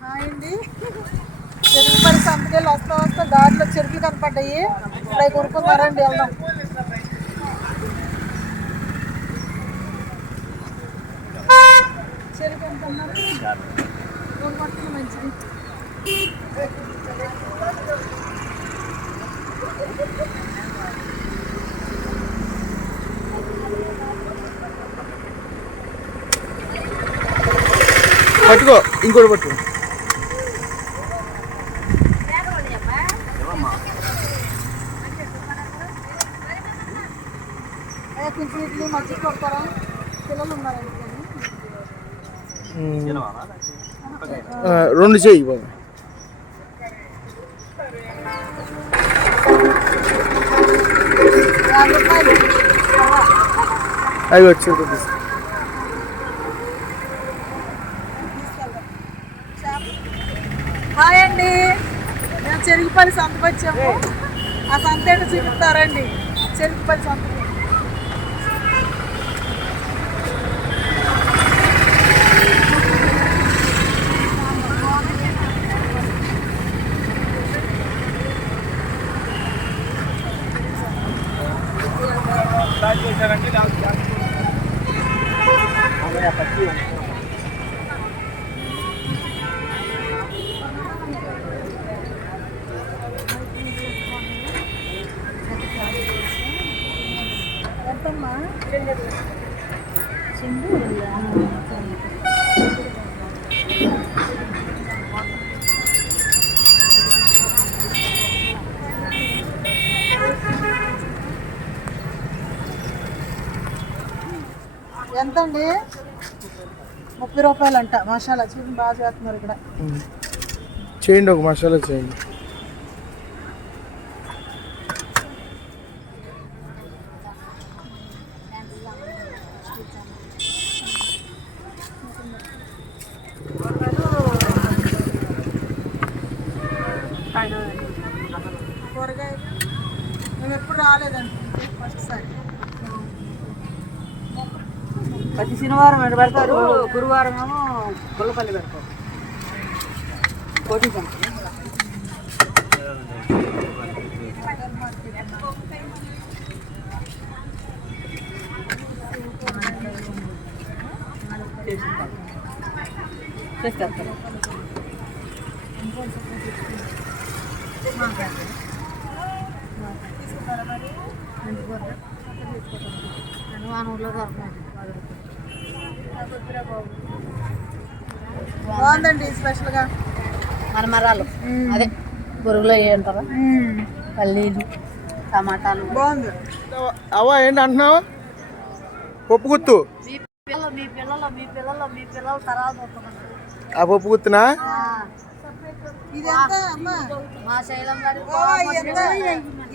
అండి. చెరుకు పడి సంతకెళ్ళి వస్తా వస్తా దాంట్లో చెరుకులు కనపడ్డాయి. అవి కొనుక్కున్నారండి వెళ్దాం. చెరుకు ఎంత అన్నారు? కొనుక్కుంటున్నా మంచిది. పట్టుకో ఇంకోటి పట్టుకో. కొంచెం ఇడ్లీ మజ్జిగ కొడతారా పిల్లలు ఉన్నారండి ఆ, రెండు రూపాయలు అవి వచ్చి హాయ్ అండి. మేము చెరుకుపల్లి సంతకు వచ్చాము. ఆ సంత ఏంటో చూపిస్తారండి చెరుకుపల్లి సంత ముప్పై రూపాయలు అంట మసాలా చూసి బాగా చేస్తున్నారు ఇక్కడ. చేయండి ఒక మసాలా చేయండి. కూరగాయలు? మేము ఎప్పుడు రాలేదండి. ప్రతి శనివారం ఎక్కడ పెడతారు. గురువారం ఏమో గొల్లపల్లి పెడతారు. కోటి సంఖ్య చేస్తారు బాగుందండి స్పెషల్గా. మనమరాలు అదే బురుగులో ఏ అంటారా? పల్లీలు టమాటాలు. బాగుంది. అవా ఏంటి అంటున్నావు? పప్పు గుత్తు. మీ పిల్లలు మీ పిల్లలు మీ పిల్లలు మీ పిల్లలు తర్వాత వస్తున్నారు ఆ పప్పు గుత్తునా? మా శైలం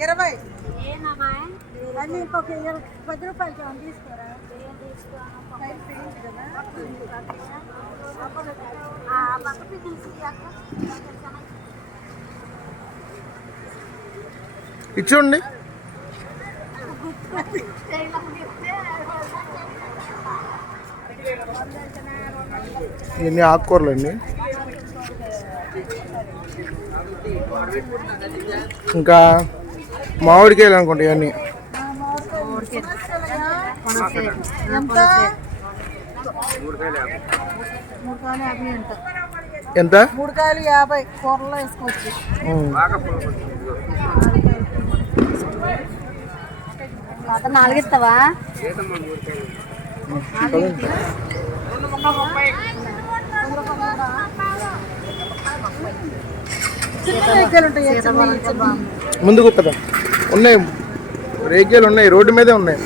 ఇరవై. పది రూపాయలకి ఏమైనా తీసుకోరా? ఇచ్చుండి. ఇన్ని ఆకుకూరలు అండి ఇంకా మామిడికాయలు అనుకుంటా ఇవన్నీ. ఎంత? మూడు కాయలు యాభై కూరలో వేసుకోవచ్చు. ముందు కుత్తరా ఉన్నాయి. రేగ్యాలు ఉన్నాయి. రోడ్డు మీదే ఉన్నాయి.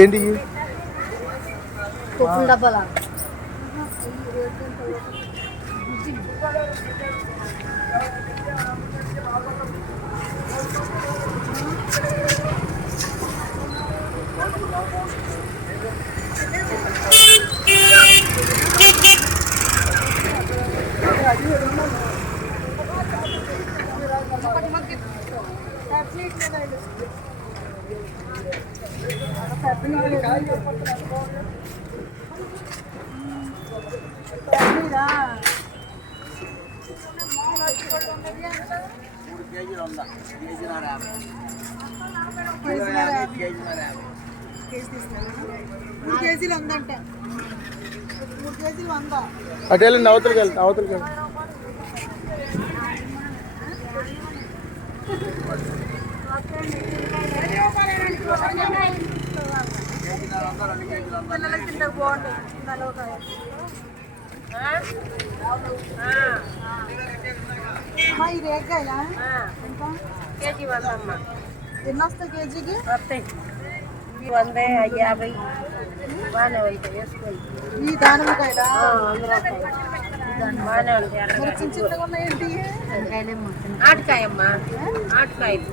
ఏంటి కుక్కల డబ్బాలా Thank you. మూడు కేజీలు ఉందా కేజీన్నర యాభై కేజీన్నర యాభై మూడు కేజీలు మూడు కేజీలు వంద అటు వెళ్ళండి అవతలకి వెళ్తా అవతలకి వెళ్ళండి కేజీన్నర కేజీ వందమ్మ ఎన్ని వస్తాయి కేజీకి వస్తాయి వంద యాభై బాగానే ఉంటాయి వేసుకోండి ఈ దానిమ్మకాయలా బాగానే ఉంటాయి ఆటకాయమ్మ ఆటకాయలు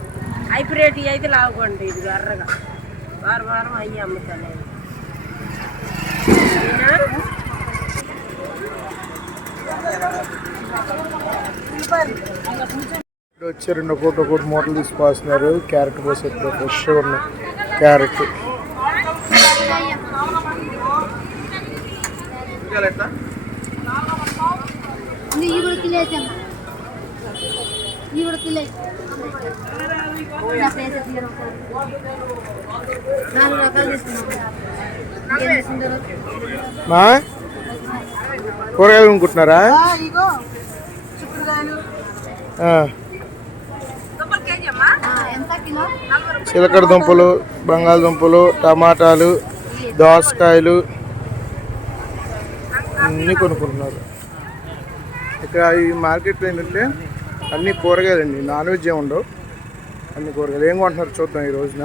హైబ్రిడ్ అయితే లావుకోండి ఇది ఎర్రగా. వారం వారం అయ్యి అమ్ముతాను. ఇప్పుడు వచ్చి రెండు ఒకటి ఒకటి మూటలు తీసుకువస్తున్నారు క్యారెట్ కోసి ఇప్పుడు ఫ్రెష్గా ఉన్నాయి. క్యారెట్. కూడా నాలుగు రకాలు తీసుకున్నాం కూరగాయలు కొనుక్కుంటున్నారా? ఆ, ఇగో చిక్కుడుకాయలు. ఆ, ఆ, ఎంత కిలో? చిలకడ దుంపలు బంగాళదుంపలు టమాటాలు దోసకాయలు అన్నీ కొనుక్కుంటున్నారు. ఇక్కడ ఈ మార్కెట్లో ఏంటంటే అన్ని కూరగాయలండి. నాన్ వెజ్ ఏమి ఉండవు. అన్ని కూరగాయలు. ఏం కొంటున్నారు చూద్దాం ఈ రోజున.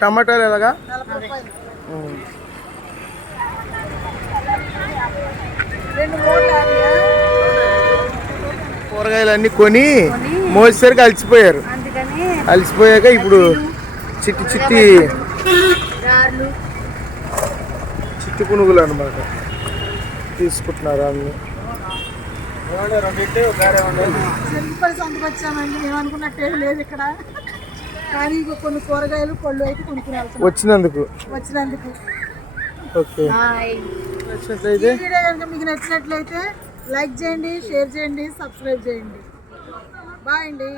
టమాటాలు ఎలాగా? కూరగాయలు అన్నీ కొని మోసేసరికి అలసిపోయారు. అలసిపోయాక ఇప్పుడు చిట్టి చిట్టి చిట్టి పునుగులు అనమాట తీసుకుంటున్నారు అన్ని. ఇక్కడ. కానీ కొన్ని కూరగాయలు పళ్ళు అయితే కొనుక్కునే వచ్చినందుకు. వచ్చినందుకు. ఓకే. మీకు నచ్చినట్లయితే లైక్ చేయండి షేర్ చేయండి సబ్స్క్రైబ్ చేయండి. బాయ్ అండి.